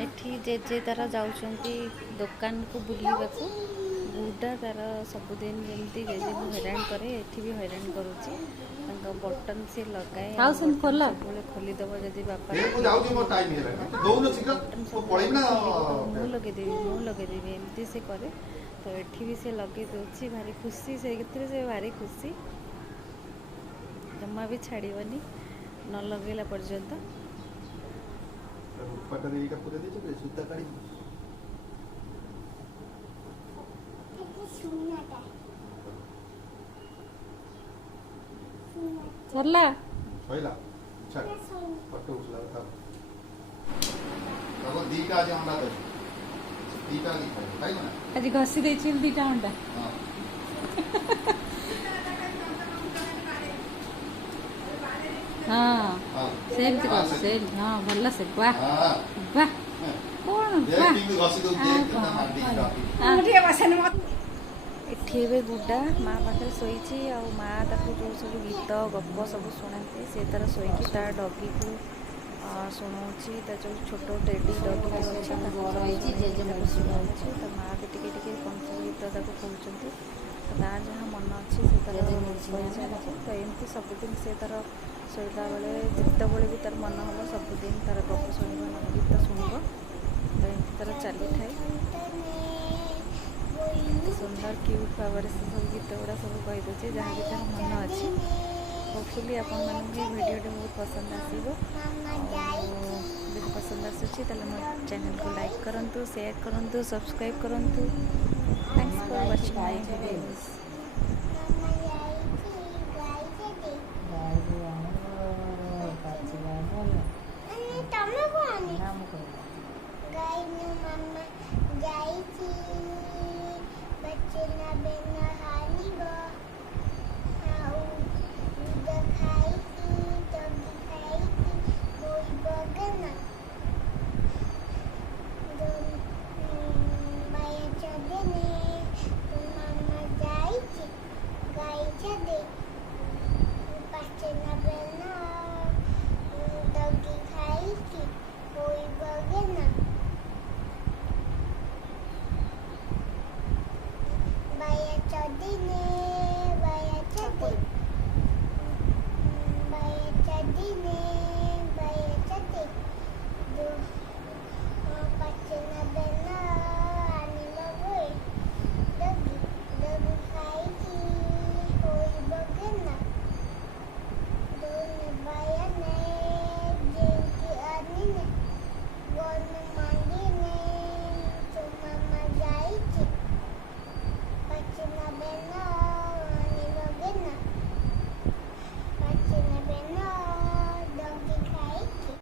एठी जेजे तार जाउछंती दुकान को बुलिबाकू गुडा तार सबुदिन जमती जेजे को हैरान करे एठी भी हैरान करूची तांका बटन से लगाए आ हाउस खोला सबले खोली दबो जदी बापा ମୁଁ ଯାଉଛି ମୋ ଟାଇମ୍ ହେଇଗଲାଣି ଦଉନ ଶୀଘ୍ର ମୁଁ ପଳେଇବି ନା ମୁଁ लगे देवी एमती से करे तो एठी भी से लगे दोची भारी खुशी से कितरे से भारी खुशी जम्मा भी छाड़ीबनी न लगेला पर्यंत ପାଟରେ ଏଇଟା ପୁରେଇ ଦେଇଛ କି ସୂତା କାଢି सरला ସଇଲା ଛାଡ ଫଟୋ ଉଠଲା ତା ତାକୁ ଦିଟା ଆଜି ଅଣ୍ଡା ଦେବି ଦିଟା ଆଜି ଖାଇବ ନା आज घसी देछि दीटा अंडा ହଁ हां ହଁ सेम सेम हां भल्ला से वाह ହଁ वाह कौन ଦେ वाह କିନ୍ତୁ ଘଷି ଦଉଛି କେତେ ମାଟି मुठिया बसन मत एठी एबे गुड्डा माँ पाखे शोची माँ ताको जो सब गीत गप सब शुणाती से तार शोकी ता डगी को शुणाऊँगी जो छोट टेडी डगी शुणाऊँगी तो माँ भी टिके कौन सब गीत ताको कहते तार जहाँ मन अच्छी से तार चलती तो एमती सबुदिन से तार शोला बेले जिते बड़े भी तार मन हम सबुदिन तार गप शुण गीत शुणब तो एमती तार चली थाए सुंदर क्यूट भाव से सब गीत गुड़ा सब कहीदे जहाँ भी तार मन अच्छी होपफुली आपण मानक भिडियोटी बहुत पसंद आसो जब पसंद आसूँ मो चैनल को लाइक करूँ शेयर करूँ सब्सक्राइब करूँ thanks for watching my videos Guys, mama, guys, bachela bena